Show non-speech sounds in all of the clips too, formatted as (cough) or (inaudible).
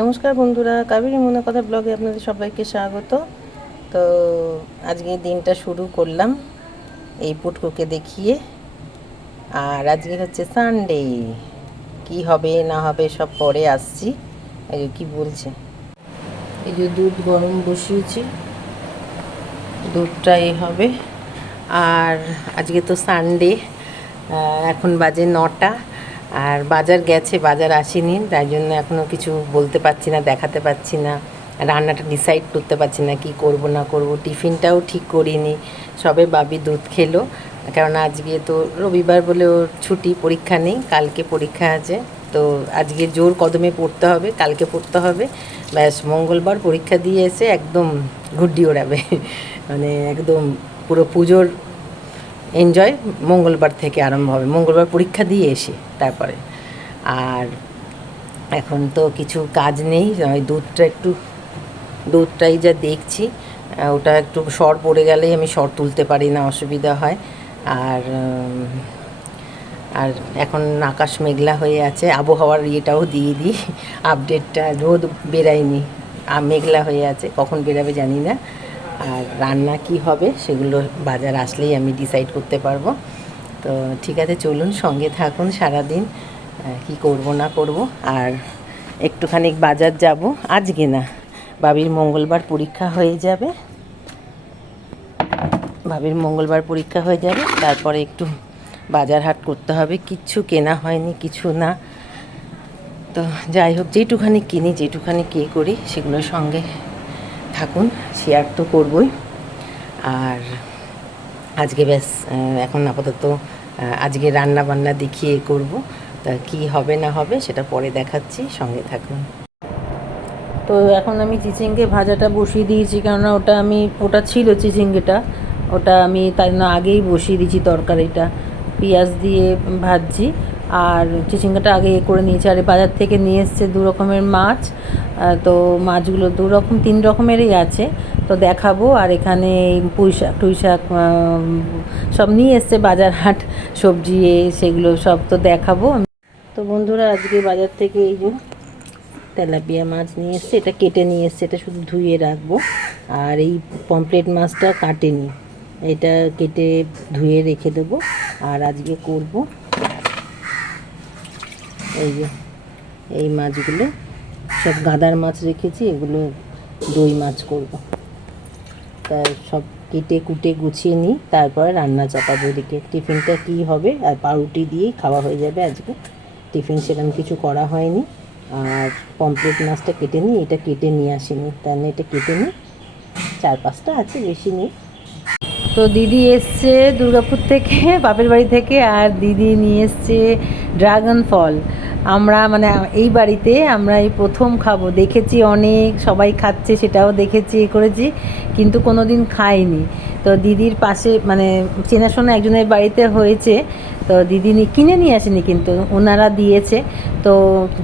নমস্কার বন্ধুরা, কাবেরী মনে কথা ব্লগে আপনাদের সবাইকে স্বাগত। তো আজকে দিনটা শুরু করলাম এই পুটকুকে দেখিয়ে। আর আজকে হচ্ছে সানডে কি হবে, না হবে, সব পরে আসছি। এই যে কি বলছে? এই যে দুধ গরম বসিয়েছি, দুধটা এ হবে। আর আজকে তো সানডে এখন বাজে নটা। আর বাজার গেছে, বাজার আসেনি, তাই জন্য এখনও কিছু বলতে পারছি না, দেখাতে পারছি না। রান্নাটা ডিসাইড করতে পারছি না কি করব, না করব। টিফিনটাও ঠিক করিনি, সবে বাবি দুধ খেলো। কারণ আজকে তো রবিবার বলে ওর ছুটি, পরীক্ষা নেই, কালকে পরীক্ষা আছে। তো আজকে জোর কদমে পড়তে হবে, কালকে পড়তে হবে। ব্যাস, মঙ্গলবার পরীক্ষা দিয়ে এসে একদম ঘুড্ডি ওড়াবে মানে একদম পুরো পুজোর এনজয় মঙ্গলবার থেকে আরম্ভ হবে। মঙ্গলবার পরীক্ষা দিয়ে এসে তারপরে। আর এখন তো কিছু কাজ নেই, ওই দুধটা একটু, দুধটাই যা দেখছি ওটা একটু সর পড়ে গেলেই আমি সর তুলতে পারি না, অসুবিধা হয়। আর আর এখন আকাশ মেঘলা হয়ে আছে, আবহাওয়ার ইয়েটাও দিয়ে দিই। (laughs) আপডেটটা রোদ বেরায়নি মেঘলা হয়ে আছে, কখন বেরাবে জানি না। আর রান্না কি হবে সেগুলো বাজার আসলেই আমি ডিসাইড করতে পারব। তো ঠিক আছে, চলুন সঙ্গে থাকুন সারাদিন কি করব না করব। আর একটুখানি বাজার যাব। আজকে না বাবির মঙ্গলবার পরীক্ষা হয়ে যাবে। বাবির মঙ্গলবার পরীক্ষা হয়ে যাবে, তারপরে একটু বাজার হাট করতে হবে। কিচ্ছু কেনা হয়নি, কিছু না। তো যাই হোক, যেটুখানি কিনি, যেটুখানি কে করি সেগুলোর সঙ্গে থাকুন শেয়ার তো করবই। আর আজকে ব্যাস এখন আপাতত আজকে রান্না বান্না দেখিয়ে করব। তা কি হবে না হবে সেটা পরে দেখাচ্ছি, সঙ্গে থাকুন। তো এখন আমি চিচিঙ্গে ভাজাটা বসিয়ে দিয়েছি, কেননা ওটা আমি, ওটা ছিল চিচিঙ্গেটা ওটা আমি তাই জন্য আগেই বসিয়ে দিয়েছি তরকারিটা। পেঁয়াজ দিয়ে ভাজছি আর চিচিঙ্গাটা আগে এ করে নিয়েছি, আর বাজার থেকে নিয়ে এসছে দু রকমের মাছ। তো মাছগুলো দু রকম, তিন রকমেরই আছে। তো দেখাবো, আর এখানে এই পুঁই শাক, টুই শাক সব নিয়ে এসছে বাজার হাট সবজি সেগুলো সব তো দেখাবো। তো বন্ধুরা, আজকে বাজার থেকে এই যে তেলাপিয়া মাছ নিয়ে এসছে, এটা কেটে নিয়ে এসছে, এটা শুধু ধুয়ে রাখব। আর এই পমপ্লেট মাছটা কাটেনি, এটা কেটে ধুয়ে রেখে দেবো। আর আজকে করব এই যে, এই মাছগুলো, সব গাদার মাছ রেখেছি, এগুলো দই মাছ করব। তা সব কেটে কুটে গুছিয়ে নিই, তারপরে রান্না চাপাবো এদিকে। টিফিনটা কী হবে? আর পাউরুটি দিয়েই খাওয়া হয়ে যাবে আজকে। টিফিন সেরকম কিছু করা হয়নি। আর পমপ্লেট মাছটা কেটে নিই, এটা কেটে নিয়ে আসিনি। তাহলে এটা কেটে নিই, চার পাঁচটা আছে, বেশি নেই। তো দিদি এসছে দুর্গাপুর থেকে, বাপের বাড়ি থেকে, আর দিদি নিয়ে এসছে ড্রাগন ফল। আমরা মানে এই বাড়িতে আমরা এই প্রথম খাব। দেখেছি অনেক, সবাই খাচ্ছে, সেটাও দেখেছি, এ করেছি, কিন্তু কোনো দিন খাইনি। তো দিদির পাশে মানে চেনাশোনা একজনের বাড়িতে হয়েছে, তো দিদি কিনে নিয়ে আসেনি কিন্তু, ওনারা দিয়েছে। তো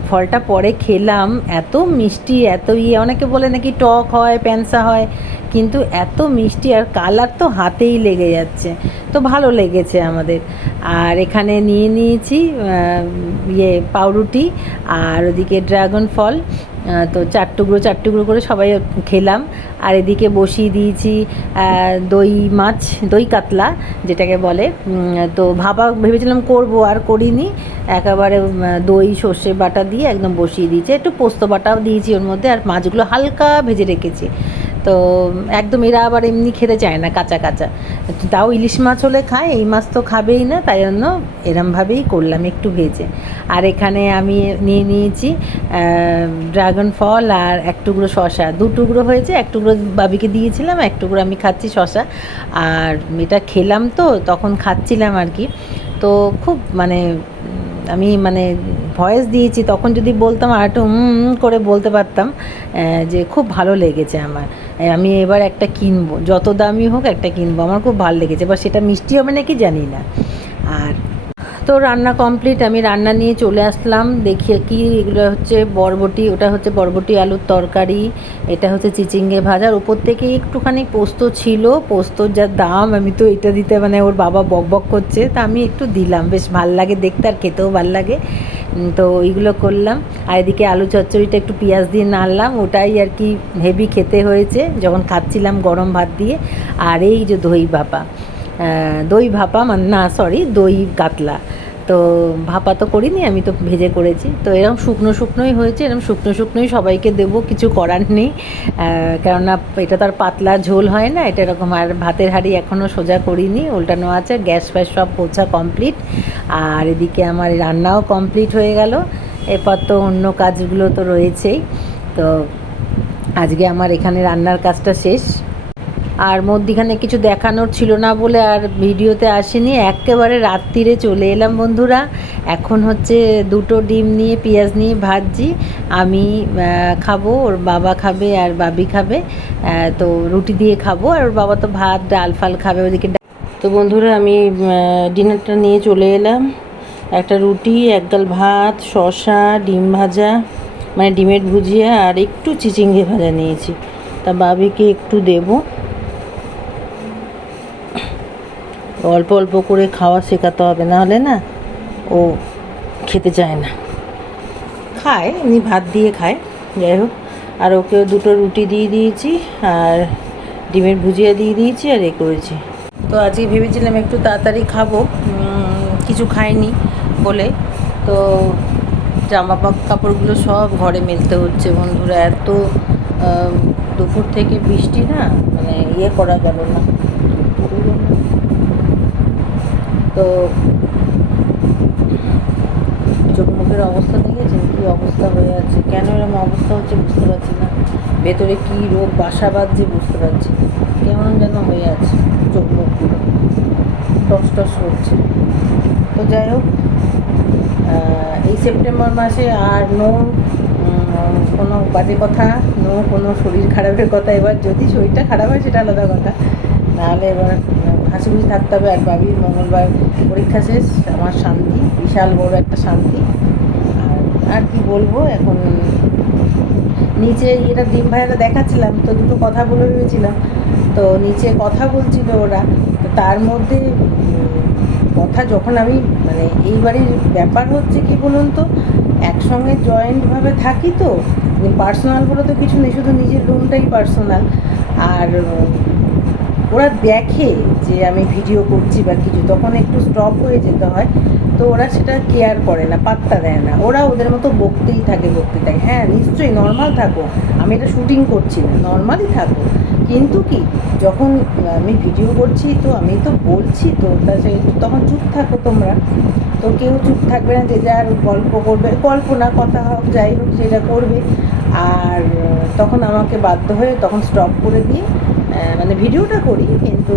ফলটা পরে খেলাম, এত মিষ্টি, এত ইয়ে অনেকে বলে নাকি টক হয়, প্যান্সা হয় কিন্তু এত মিষ্টি আর কালার তো হাতেই লেগে যাচ্ছে। তো ভালো লেগেছে আমাদের। আর এখানে নিয়ে নিয়েছি ইয়ে পাউরুটি আর ওদিকে ড্রাগন ফল। তো চার টুকরো চার টুকরো করে সবাই খেলাম। আর এদিকে বসিয়ে দিয়েছি দই মাছ, দই কাতলা যেটাকে বলে। তো ভাবা ভেবেছিলাম করব আর করিনি। একেবারে দই, সর্ষে বাটা দিয়ে একদম বসিয়ে দিয়েছি। একটু পোস্ত বাটাও দিয়েছি ওর মধ্যে। আর মাছগুলো হালকা ভেজে রেখেছি। তো একদম এরা আবার এমনি খেতে চায় না, কাঁচা কাঁচা। তাও ইলিশ মাছ হলে খায়, এই মাছ তো খাবেই না, তাই জন্য এরমভাবেই করলাম একটু ভেজে। আর এখানে আমি নিয়ে নিয়েছি ড্রাগন ফল আর এক টুকরো শশা দু টুকরো হয়েছে, এক টুকরো বাবিকে দিয়েছিলাম, এক টুকরো আমি খাচ্ছি শশা আর এটা খেলাম তো, তখন খাচ্ছিলাম আর কি। তো খুব মানে আমি মানে ভয়েস দিয়েছি, তখন যদি বলতাম আর একটু করে বলতে পারতাম যে খুব ভালো লেগেছে আমার। আমি এবার একটা কিনবো। যত দামি হোক একটা কিনবো। আমার খুব ভালো লেগেছে। এবার সেটা মিষ্টি হবে নাকি জানি না। আর তো রান্না কমপ্লিট আমি রান্না নিয়ে চলে আসলাম। দেখি কি এগুলো হচ্ছে বরবটি, ওটা হচ্ছে বরবটি, আলুর তরকারি, এটা হচ্ছে চিচিঙ্গে ভাজার উপর থেকে একটুখানি পোস্ত ছিল, পোস্তর যা দাম, আমি তো এটা দিতে মানে ওর বাবা বক বক করছে, তা আমি একটু দিলাম। বেশ ভালো লাগে, দেখতে আর খেতেও ভালো লাগে। তো ওইগুলো করলাম। আর এদিকে আলু চচ্চড়িটা একটু পেঁয়াজ দিয়ে নাড়লাম, ওটাই আর কি হেভি খেতে হয়েছে, যখন খাচ্ছিলাম গরম ভাত দিয়ে। আর এই যে দই ভাপা দই ভাপা মানে না সরি দই কাতলা। তো ভাপা তো করিনি, আমি তো ভেজে করেছি। তো এরকম শুকনো শুকনোই হয়েছে এরকম শুকনো শুকনোই সবাইকে দেবো, কিছু করার নেই। কেননা এটা তো আর পাতলা ঝোল হয় না, এটা এরকম আর ভাতের হাঁড়ি এখনও সোজা করিনি, উল্টানো আছে, গ্যাস ফ্যাস সব পোছা কমপ্লিট আর এদিকে আমার রান্নাও কমপ্লিট হয়ে গেল, এরপর তো অন্য কাজগুলো তো রয়েছেই। তো আজকে আমার এখানে রান্নার কাজটা শেষ। আর মধ্যিখানে কিছু দেখানোর ছিল না বলে আর ভিডিওতে আসেনি। একেবারে রাত্রিরে চলে এলাম বন্ধুরা। এখন হচ্ছে দুটো ডিম নিয়ে, পেঁয়াজ নিয়ে ভাজছি। আমি খাব, ওর বাবা খাবে আর বাবি খাবে। তো রুটি দিয়ে খাব আর ওর বাবা তো ভাত, ডাল, ফাল খাবে ওদিকে। তো বন্ধুরা আমি ডিনারটা নিয়ে চলে এলাম। একটা রুটি, এক গাল ভাত, শসা, ডিম ভাজা মানে ডিমের ভুজিয়া আর একটু চিচিঙ্গে ভাজা নিয়েছি। তা বাবিকে একটু দেবো। অল্প অল্প করে খাওয়া শেখাতে হবে না হলে না ও খেতে চায় না। খায়, এমনি ভাত দিয়ে খায়, যাই হোক। আর ওকে দুটো রুটি দিয়ে দিয়েছি, আর ডিমের ভুজিয়া দিয়ে দিয়েছি আর এ করেছি। তো আজকে ভেবেছিলাম একটু তাড়াতাড়ি খাব কিছু খাইনি বলে। তো জামা কাপড়গুলো সব ঘরে মেলতে হচ্ছে বন্ধুরা, এত দুপুর থেকে বৃষ্টি না মানে ইয়ে করা গেল না। তো চোখ মুখের অবস্থা দেখেছেন? কী অবস্থা হয়ে আছে? কেন এরকম অবস্থা হচ্ছে বুঝতে পারছি না। ভেতরে কী রোগ, বাসা বাঁধছে বুঝতে পারছি কেমন যেন হয়ে আছে চোখ মুখগুলো টস টস হচ্ছে তো যাই হোক এই সেপ্টেম্বর মাসে আর নো কোনো বাজে কথা, নো কোনো শরীর খারাপের কথা। এবার যদি শরীরটা খারাপ হয়, সেটা আলাদা কথা। নাহলে এবার হাসি খুশি থাকতে হবে আর বাবির মঙ্গলবার পরীক্ষা শেষ, আমার শান্তি, বিশাল বড় একটা শান্তি। আর আর কি বলব, এখন নিচে এটা ডিম ভাইয়াটা দেখাচ্ছিলাম, তো দুটো কথা বলে ভেবেছিলাম। তো নিচে কথা বলছিল ওরা, তো তার মধ্যে কথা যখন আমি মানে এই বাড়ির ব্যাপার হচ্ছে কি বলুন তো, একসঙ্গে জয়েন্টভাবে থাকি তো পার্সোনাল বলে তো কিছু নেই, শুধু নিজের রুমটাই পার্সোনাল আর ওরা দেখে যে আমি ভিডিও করছি বা কিছু, তখন একটু স্টপ হয়ে যেতে হয়। তো ওরা সেটা কেয়ার করে না, পাত্তা দেয় না। ওরা ওদের মতো বকতেই থাকে বকতে থাকে। হ্যাঁ নিশ্চয়ই নর্মাল থাকো। আমি এটা শুটিং করছি না নর্মালই থাকো। কিন্তু কি, যখন আমি ভিডিও করছি, তো আমি তো বলছি তো, তা তখন চুপ থাকো তোমরা। তো কেউ চুপ থাকবে না, যে যার গল্প করবে, গল্প না, কথা হোক, যাই হোক, সেটা করবে। আর তখন আমাকে বাধ্য হয়ে তখন স্টপ করে দিয়ে মানে ভিডিওটা করি, কিন্তু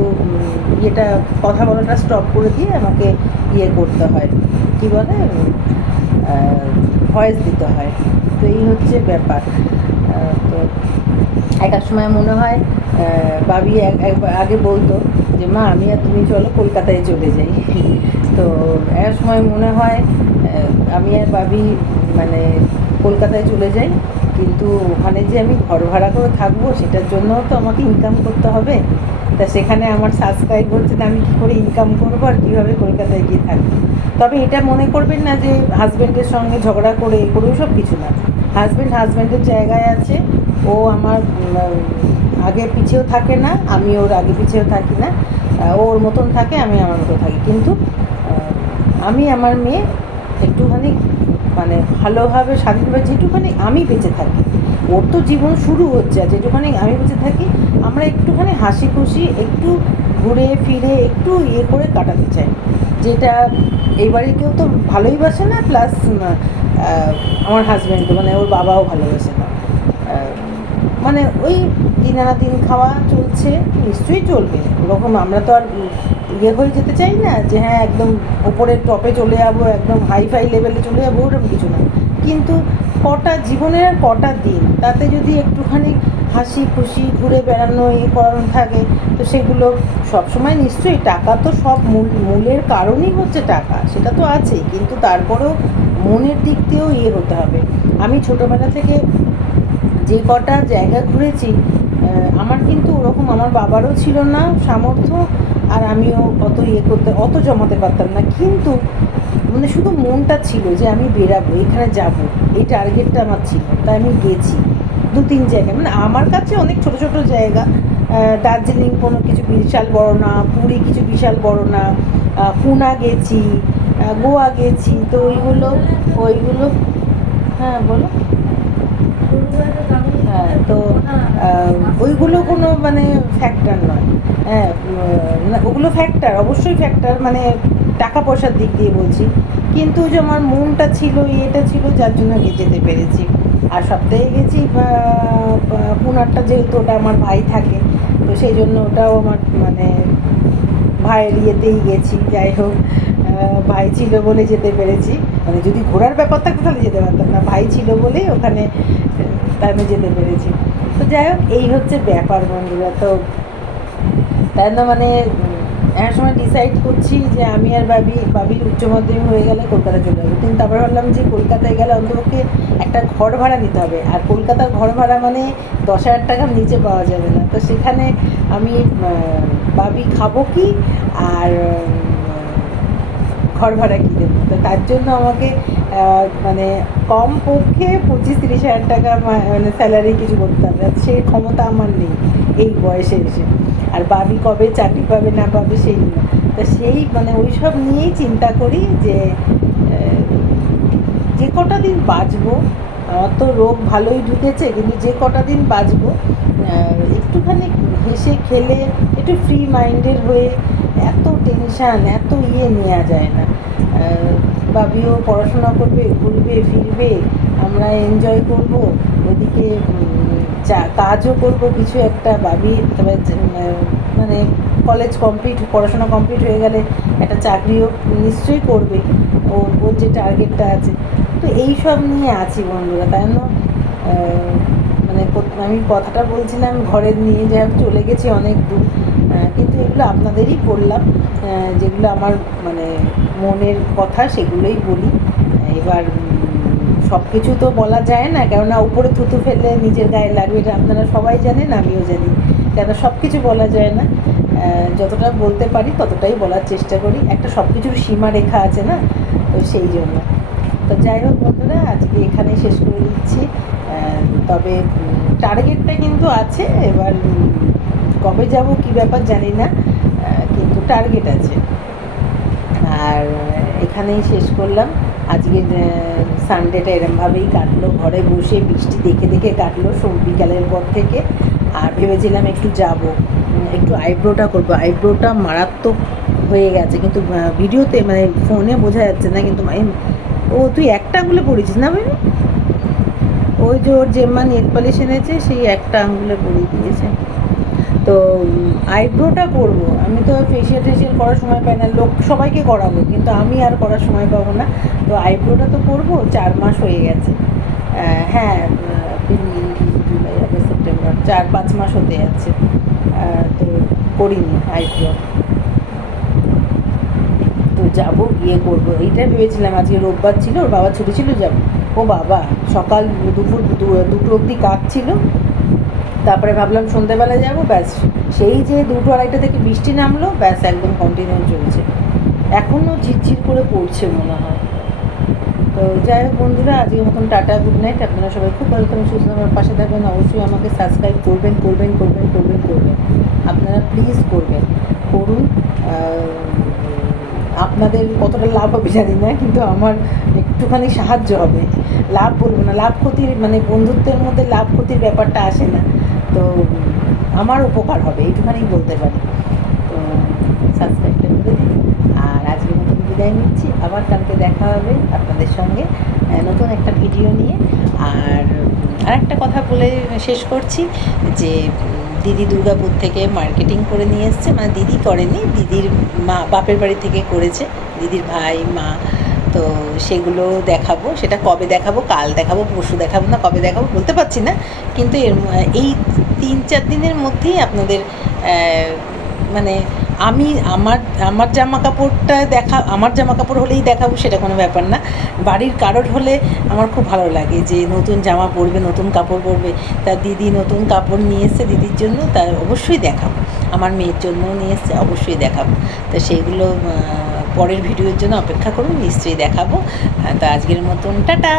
ইয়েটা কথা বলাটা স্টপ করে দিয়ে আমাকে ইয়ে করতে হয়। কি বলে? ভয়েস দিতে হয়। তো এই হচ্ছে ব্যাপার। তো এক এক সময় মনে হয় বাবি আগে বলতো যে, মা, আমি আর তুমি চলো, কলকাতায় চলে যাই। তো এক সময় মনে হয় আমি আর বাবি মানে কলকাতায় চলে যাই, কিন্তু ওখানে যে আমি ঘর ভাড়া করে থাকব, সেটার জন্য তো আমাকে ইনকাম করতে হবে। তা সেখানে আমার সাবস্ক্রাইব না আমি কী করে ইনকাম করব আর কীভাবে কলকাতায় গিয়ে থাকব? তবে এটা মনে করবেন না যে হাজব্যান্ডের সঙ্গে ঝগড়া করে এ করেও সব কিছু না। হাজব্যান্ড হাজব্যান্ডের জায়গায় আছে, ও আমার আগে পিছেও থাকে না, আমি ওর আগে পিছেও থাকি না। ওর মতন থাকে, আমি আমার মতো থাকি। কিন্তু আমি আমার মেয়ে একটুখানি মানে ভালোভাবে, স্বাধীনভাবে যেটুখানি আমি বেঁচে থাকি, ওর তো জীবন শুরু হচ্ছে, আর যেটুখানি আমি বেঁচে থাকি, আমরা একটুখানি হাসি খুশি একটু ঘুরে ফিরে একটু ইয়ে করে কাটাতে চাই। যেটা এই কেউ তো ভালোই বাসে না, প্লাস আমার হাজব্যান্ডও মানে ওর বাবাও ভালোবাসে না। মানে ওই দিন আনা দিন খাওয়া চলছে, নিশ্চয়ই চলবে ওরকম আমরা তো আর ইয়ে হয়ে যেতে চাই না যে হ্যাঁ একদম ওপরের টপে চলে যাব, একদম হাই ফাই লেভেলে চলে যাব, ওরকম কিছু না। কিন্তু কটা জীবনের আর কটা দিন, তাতে যদি একটুখানি হাসি খুশি ঘুরে বেড়ানো, এ করানো থাকে, তো সেগুলো সবসময় নিশ্চয়ই টাকা তো সব মূল, মূলের কারণই হচ্ছে টাকা, সেটা তো আছেই কিন্তু তারপরেও মনের দিক দিয়েও ইয়ে হতে হবে। আমি ছোটোবেলা থেকে যে কটা জায়গা ঘুরেছি আমার কিন্তু ওরকম, আমার বাবারও ছিল না সামর্থ্য আর আমিও অত ইয়ে করতে, অত জমাতে পারতাম না। কিন্তু মানে শুধু মনটা ছিল যে আমি বেরাবো, এখানে যাব, এই টার্গেটটা আমার ছিল। তাই আমি গেছি দু, তিন জায়গায়। মানে আমার কাছে অনেক ছোট ছোট জায়গা। দার্জিলিং কোনো কিছু বিশাল বড় না, পুরী কিছু বিশাল বড় না। পুনা গেছি গোয়া গেছি। তো ওইগুলো ওইগুলো হ্যাঁ বলো। তো ওইগুলো কোনো মানে ফ্যাক্টর নয়। হ্যাঁ ওগুলো ফ্যাক্টর অবশ্যই ফ্যাক্টর মানে টাকা পয়সার দিক দিয়ে বলছি। কিন্তু যে আমার মনটা ছিল, ইয়েটা ছিল, যার জন্য যেতে পেরেছি। আর সপ্তাহে গেছি পুনারটা যেহেতু ওটা আমার ভাই থাকে, তো সেই জন্য ওটাও আমার মানে ভাইয়ের ইয়েতেই গেছি। যাই হোক ভাই ছিল বলে যেতে পেরেছি। মানে যদি ঘোরার ব্যাপার থাকতো তাহলে যেতে পারতাম না। ভাই ছিল বলেই ওখানে আমি যেতে পেরেছি। তো যাই হোক, এই হচ্ছে ব্যাপার বন্ধুরা। তো তাই না মানে এক সময় ডিসাইড করছি যে আমি আর বাবি বাবির উচ্চ মাধ্যমিক হয়ে গেলে কলকাতা চলে যাব। কিন্তু তারপর ভাবলাম যে কলকাতায় গেলে অন্তপক্ষে একটা ঘর ভাড়া নিতে হবে। আর কলকাতার ঘর ভাড়া মানে দশ হাজার টাকার নিচে পাওয়া যাবে না। তো সেখানে আমি বাবি খাব কি? আর ঘর ভাড়া কী দেবো? তো তার জন্য আমাকে মানে কম পক্ষে পঁচিশ তিরিশ হাজার টাকা মানে স্যালারি কিছু করতে হবে। সেই ক্ষমতা আমার নেই এই বয়সে এসে। আর বাবি কবে, চাকরি পাবে, না পাবে সেই না তা সেই মানে ওই সব নিয়েই চিন্তা করি যে যে কটা দিন বাঁচবো, আমার তো রোগ ভালোই ঢুকেছে, কিন্তু যে কটা দিন বাঁচবো একটুখানি হেসে খেলে, একটু ফ্রি মাইন্ডের হয়ে এত টেনশান এত ইয়ে নেওয়া যায় না। বাবিও পড়াশোনা করবে, ঘুরবে, ফিরবে, আমরা এনজয় করব। ওদিকে চা, কাজও করব, কিছু একটা বাবি তবে মানে কলেজ কমপ্লিট পড়াশোনা কমপ্লিট হয়ে গেলে একটা চাকরিও নিশ্চয়ই করবে। ওর ওর যে টার্গেটটা আছে। তো এই সব নিয়ে আছি বন্ধুরা, তাই না? মানে আমি কথাটা বলছিলাম ঘরের নিয়ে যে চলে গেছি অনেক দূর। কিন্তু এগুলো আপনাদেরই বললাম যেগুলো আমার মানে মনের কথা সেগুলোই বলি। এবার সব কিছু তো বলা যায় না, কেননা উপরে থুতু ফেললে নিজের গায়ে লাগবে এটা আপনারা সবাই জানেন, আমিও জানি কেন সব কিছু বলা যায় না। যতটা বলতে পারি ততটাই বলার চেষ্টা করি। একটা সব কিছুর সীমা রেখা আছে না, তো সেই জন্য। তো যাই হোক বন্ধুরা, আজকে এখানেই শেষ করে দিচ্ছি। তবে টার্গেটটা কিন্তু আছে, এবার কবে যাব, কি ব্যাপার জানি না কিন্তু টার্গেট আছে। আর এখানেই শেষ করলাম। আজকের সানডেটা এরমভাবেই কাটলো। ঘরে বসে বৃষ্টি দেখে দেখে কাটলো সোম বিকালের পর থেকে। আর ভেবেছিলাম একটু যাব। একটু আইব্রোটা করব। আইব্রোটা মারাত্মক হয়ে গেছে। কিন্তু ভিডিওতে মানে ফোনে বোঝা যাচ্ছে না। কিন্তু ও তুই একটা আঙুলে পড়েছিস না ভাই ওই যে ওর জেম্মা নেল পালিশ এনেছে, সেই একটা আঙুলে পরিয়ে দিয়েছে। তো আইব্রোটা করব। আমি তো ফেসিয়াল টেসিয়াল করার সময় পাই না, লোক সবাইকে করাবো, কিন্তু আমি আর করার সময় পাবো না। তো আইব্রোটা তো করব, চার মাস হয়ে গেছে। হ্যাঁ জুলাই, আগস্ট, সেপ্টেম্বর, চার পাঁচ মাস হতে যাচ্ছে। তো করিনি আইব্রো তো যাব, গিয়ে করব। এইটা ভেবেছিলাম, আজকে রোববার ছিল, ওর বাবা ছুটি ছিল, যাব। ও বাবা, সকাল দুপুর দুটো অবধি কাজ ছিল। তারপরে ভাবলাম সন্ধ্যেবেলা যাব, ব্যাস। সেই যে দুটো আড়াইটা থেকে বৃষ্টি নামলো, ব্যাস একদম কন্টিনিউ চলছে। এখনও ঝিরঝির করে পড়ছে মনে হয়। তো যাই হোক বন্ধুরা, আজকের মতন টাটা গুড নাইট আপনারা সবাই খুব ভালো থাকবেন সুস্থ আমার পাশে থাকবেন অবশ্যই আমাকে সাবস্ক্রাইব করবেন করবেন করবেন করবেন করবেন। আপনারা প্লিজ করবেন। করুন আপনাদের কতটা লাভ হবে জানি না, কিন্তু আমার একটুখানি সাহায্য হবে। লাভ বলব না, লাভ ক্ষতির মানে বন্ধুত্বের মধ্যে লাভ ক্ষতির ব্যাপারটা আসে না। আমার উপকার হবে, এইটুখানি বলতে পারি। তো সাবস্ক্রাইবটা করে দিন। আর আজকের মতন বিদায় নিচ্ছি। আবার কালকে দেখা হবে আপনাদের সঙ্গে নতুন একটা ভিডিও নিয়ে। আর আর একটা কথা বলে শেষ করছি, যে, দিদি দুর্গাপুর থেকে মার্কেটিং করে নিয়ে এসছে। মানে দিদি করেনি, দিদির মা, বাপের বাড়ি থেকে করেছে। দিদির ভাই, মা, তো সেগুলো দেখাবো। সেটা কবে দেখাবো, কাল দেখাবো, পরশু দেখাবো, না কবে দেখাবো বলতে পারছি না। কিন্তু এর, এই তিন চার দিনের মধ্যেই আপনাদের মানে আমি আমার আমার জামা কাপড়টা দেখা, আমার জামা কাপড় হলেই দেখাবো সেটা কোনো ব্যাপার না। বাড়ির কারোর হলে আমার খুব ভালো লাগে যে নতুন জামা পরবে, নতুন কাপড় পরবে। তার দিদি নতুন কাপড় নিয়ে এসছে দিদির জন্য, তা অবশ্যই দেখাবো। আমার মেয়ের জন্যও নিয়ে এসছে, অবশ্যই দেখাবো। তো সেইগুলো পরের ভিডিওর জন্য অপেক্ষা করুন, নিশ্চয়ই দেখাবো। তো আজকের মতন, টাটা!